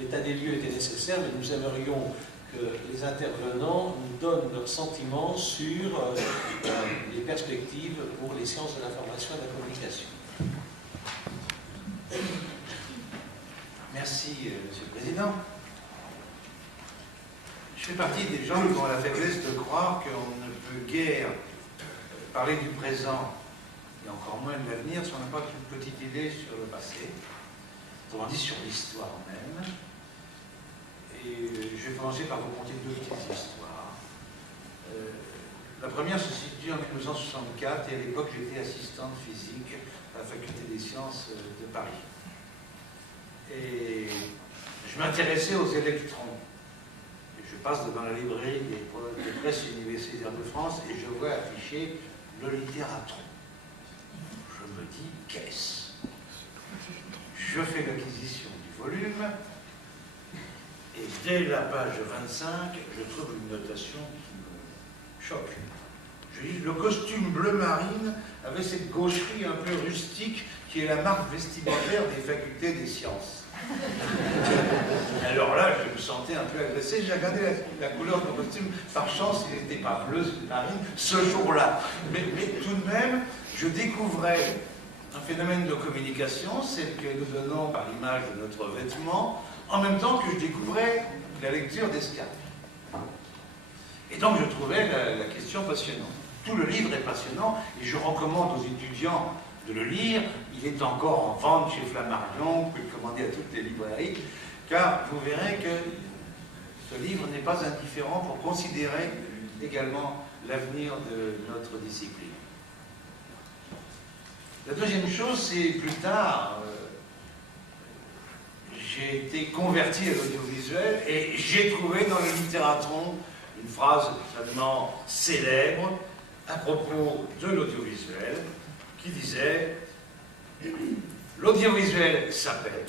l'état des lieux était nécessaire, mais nous aimerions que les intervenants nous donnent leurs sentiments sur les perspectives pour les sciences de l'information et de la communication. Merci, Monsieur le Président. Je fais partie des gens qui ont la faiblesse de croire qu'on ne peut guère parler du présent et encore moins de l'avenir si on n'a pas une petite idée sur le passé, autrement dit sur l'histoire même. Et je vais commencer par vous conter deux petites histoires. La première se situe en 1964 et à l'époque j'étais assistante physique à la faculté des sciences de Paris. Et je m'intéressais aux électrons. Et je passe devant la librairie des presses universitaires de France et je vois affiché le littératron. Je me dis, qu'est-ce? Je fais l'acquisition du volume et dès la page 25, je trouve une notation qui me choque. Je dis, le costume bleu marine avait cette gaucherie un peu rustique qui est la marque vestimentaire des facultés des sciences. Alors là, je me sentais un peu agressé. J'ai regardé la couleur de mon costume. Par chance, il n'était pas bleu marine ce jour-là. Mais tout de même, je découvrais un phénomène de communication, c'est que nous donnons par l'image de notre vêtement, en même temps que je découvrais la lecture d'Escarpie. Et donc, je trouvais la question passionnante. Tout le livre est passionnant et je recommande aux étudiants de le lire. Il est encore en vente chez Flammarion, vous pouvez le commander à toutes les librairies, car vous verrez que ce livre n'est pas indifférent pour considérer également l'avenir de notre discipline. La deuxième chose, c'est plus tard, j'ai été converti à l'audiovisuel et j'ai trouvé dans le littératron une phrase extrêmement célèbre à propos de l'audiovisuel qui disait « L'audiovisuel s'appelle,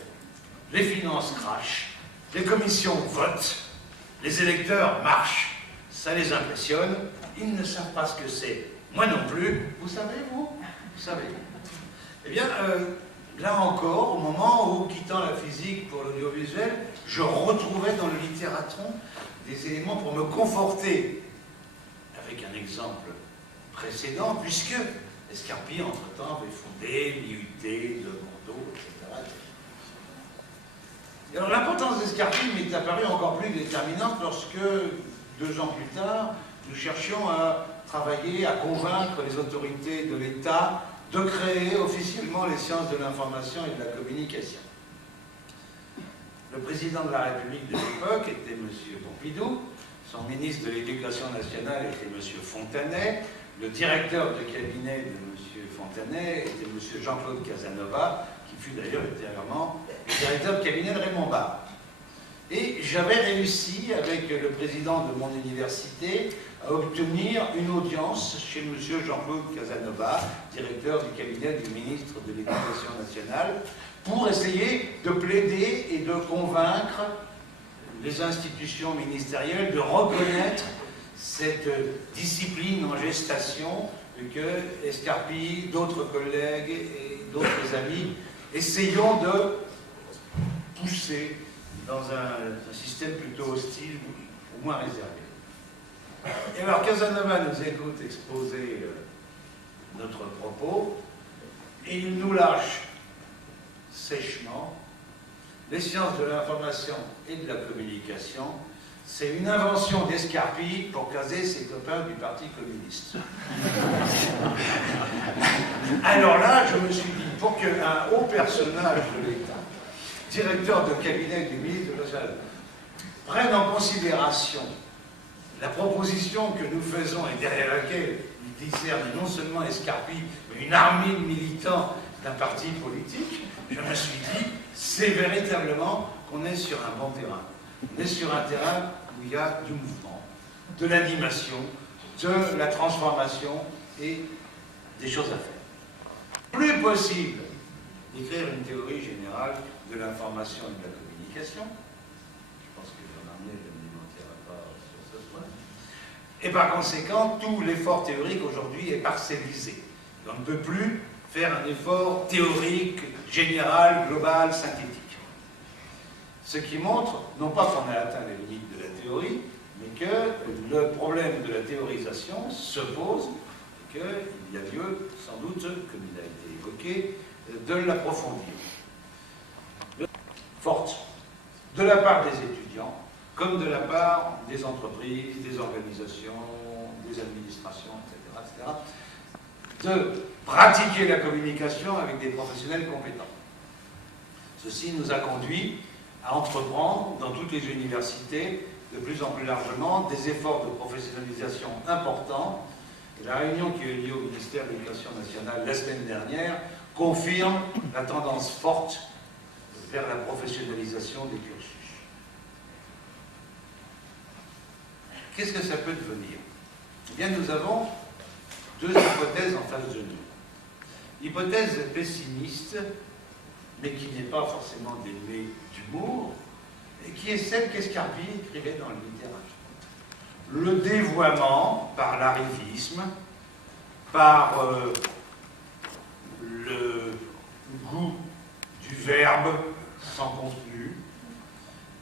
les finances crachent, les commissions votent, les électeurs marchent, ça les impressionne, ils ne savent pas ce que c'est, moi non plus, vous savez vous? Vous savez ?» Eh bien, là encore, au moment où, quittant la physique pour l'audiovisuel, je retrouvais dans le littératron des éléments pour me conforter, avec un exemple précédent, puisque Escarpie, entre-temps, avait fondé l'IUT de Bordeaux, etc. Et alors, l'importance d'Escarpie m'est apparue encore plus déterminante lorsque, 2 ans plus tard, nous cherchions à travailler, à convaincre les autorités de l'État de créer officiellement les sciences de l'information et de la communication. Le président de la République de l'époque était M. Pompidou, son ministre de l'Éducation nationale était M. Fontanet, le directeur de cabinet de M. Fontanet était M. Jean-Claude Casanova, qui fut d'ailleurs ultérieurement le directeur de cabinet de Raymond Barre. Et j'avais réussi, avec le président de mon université, à obtenir une audience chez M. Jean-Claude Casanova, directeur du cabinet du ministre de l'Éducation nationale, pour essayer de plaider et de convaincre les institutions ministérielles de reconnaître cette discipline en gestation que Escarpie, d'autres collègues et d'autres amis essayons de pousser dans un système plutôt hostile ou moins réservé. Et alors Casanova nous écoute exposer notre propos et il nous lâche sèchement: les sciences de l'information et de la communication, c'est une invention d'Escarpie pour caser ses copains du Parti communiste. Alors là, je me suis dit, pour qu'un haut personnage de l'État, directeur de cabinet du ministre de l'État, prenne en considération la proposition que nous faisons et derrière laquelle il discerne non seulement Escarpie, mais une armée de militants d'un parti politique, je me suis dit, c'est véritablement qu'on est sur un bon terrain. On est sur un terrain où il y a du mouvement, de l'animation, de la transformation et des choses à faire. Plus possible d'écrire une théorie générale de l'information et de la communication. Je pense que Jean-Marnier ne me démentira pas sur ce point. Et par conséquent, tout l'effort théorique aujourd'hui est parcellisé. On ne peut plus faire un effort théorique, général, global, synthétique. Ce qui montre, non pas qu'on a atteint les limites de la théorie, mais que le problème de la théorisation se pose et qu'il y a lieu, sans doute, comme il a été évoqué, de l'approfondir. Forte, de la part des étudiants, comme de la part des entreprises, des organisations, des administrations, etc., de pratiquer la communication avec des professionnels compétents. Ceci nous a conduit à entreprendre dans toutes les universités, de plus en plus largement, des efforts de professionnalisation importants. Et la réunion qui a eu lieu au ministère de l'Éducation nationale la semaine dernière confirme la tendance forte vers la professionnalisation des cursus. Qu'est-ce que ça peut devenir? Eh bien, nous avons deux hypothèses en face de nous. Hypothèse pessimiste, mais qui n'est pas forcément dénuée d'humour, et qui est celle qu'Escarpille écrivait dans le littérature. Le dévoiement par l'arrivisme, par le goût du verbe sans contenu,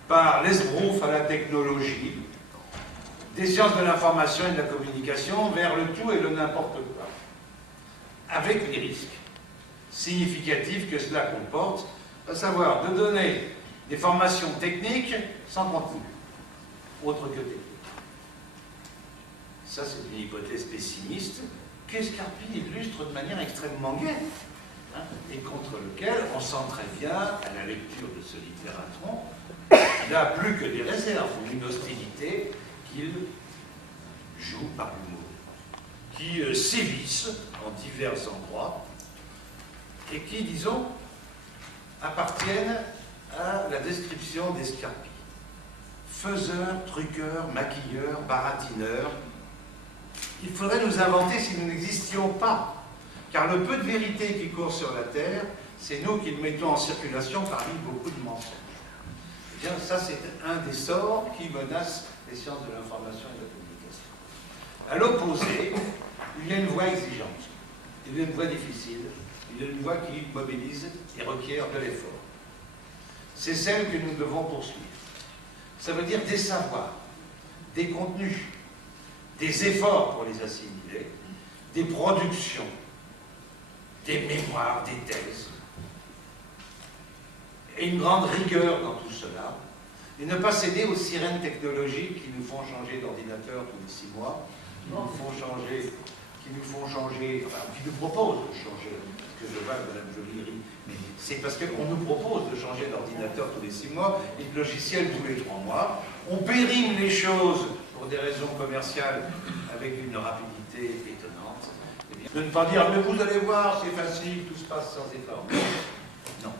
par l'esbrouffe à la technologie, des sciences de l'information et de la communication vers le tout et le n'importe quoi, avec les risques significatifs que cela comporte, à savoir de donner des formations techniques sans contenu, autre que technique. Ça, c'est une hypothèse pessimiste qu'Escarpille illustre de manière extrêmement gaie, hein, et contre lequel on sent très bien, à la lecture de ce littératron, qu'il n'a plus que des réserves, une hostilité qu'il joue par l'humour, qui sévissent en divers endroits et qui, disons, appartiennent à la description d'Escarpille. Faiseur, truqueur, maquilleur, baratineur. Il faudrait nous inventer si nous n'existions pas, car le peu de vérité qui court sur la Terre, c'est nous qui le mettons en circulation parmi beaucoup de mensonges. Eh bien, ça, c'est un des sorts qui menace les sciences de l'information et de la communication. À l'opposé, il y a une voie exigeante, il y a une voie difficile, il y a une voie qui mobilise et requiert de l'effort. C'est celle que nous devons poursuivre. Ça veut dire des savoirs, des contenus, des efforts pour les assimiler, des productions, des mémoires, des thèses, et une grande rigueur dans tout cela, et ne pas céder aux sirènes technologiques qui nous font changer d'ordinateur tous les 6 mois, qui nous proposent de changer, parce que je vois Mme Joly rit, mais c'est parce qu'on nous propose de changer d'ordinateur tous les 6 mois et de logiciel tous les 3 mois. On périme les choses pour des raisons commerciales avec une rapidité étonnante. Eh bien, de ne pas dire, mais vous allez voir, c'est facile, tout se passe sans effort. Non.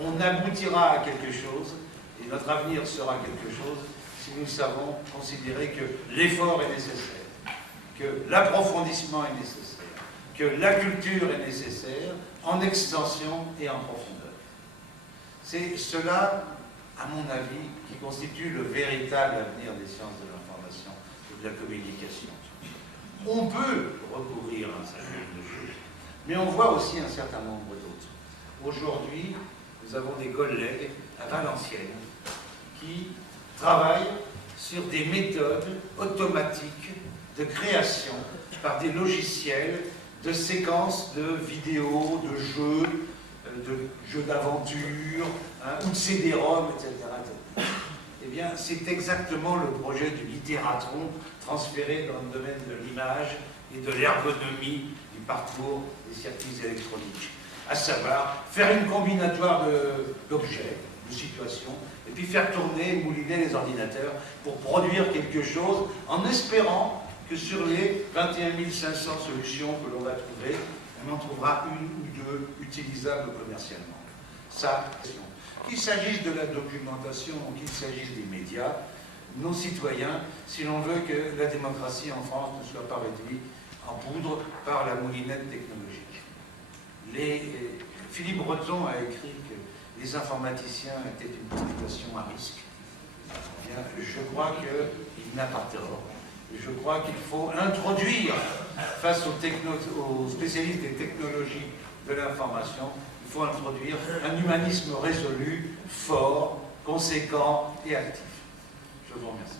On aboutira à quelque chose, et notre avenir sera quelque chose, si nous savons considérer que l'effort est nécessaire, que l'approfondissement est nécessaire, que la culture est nécessaire, en extension et en profondeur. C'est cela, à mon avis, qui constitue le véritable avenir des sciences de l'information et de la communication. On peut recourir à un certain nombre de choses, mais on voit aussi un certain nombre d'autres. Aujourd'hui, nous avons des collègues à Valenciennes qui travaillent sur des méthodes automatiques de création par des logiciels de séquences de vidéos, de jeux d'aventure, hein, ou de CD-ROM, etc., etc. Eh bien, c'est exactement le projet du littératron transféré dans le domaine de l'image et de l'ergonomie du parcours des circuits électroniques. À savoir, faire une combinatoire d'objets, de situations, et puis faire tourner, mouliner les ordinateurs pour produire quelque chose en espérant que sur les 21 500 solutions que l'on va trouver, on en trouvera une ou deux utilisables commercialement. Ça, qu'il s'agisse de la documentation ou qu'il s'agisse des médias, nos citoyens, si l'on veut que la démocratie en France ne soit pas réduite en poudre par la moulinette technologique. Philippe Breton a écrit que les informaticiens étaient une population à risque. Bien, je crois qu'il n'a pas tort. Je crois qu'il faut introduire, face aux spécialistes des technologies de l'information, il faut introduire un humanisme résolu, fort, conséquent et actif. Je vous remercie.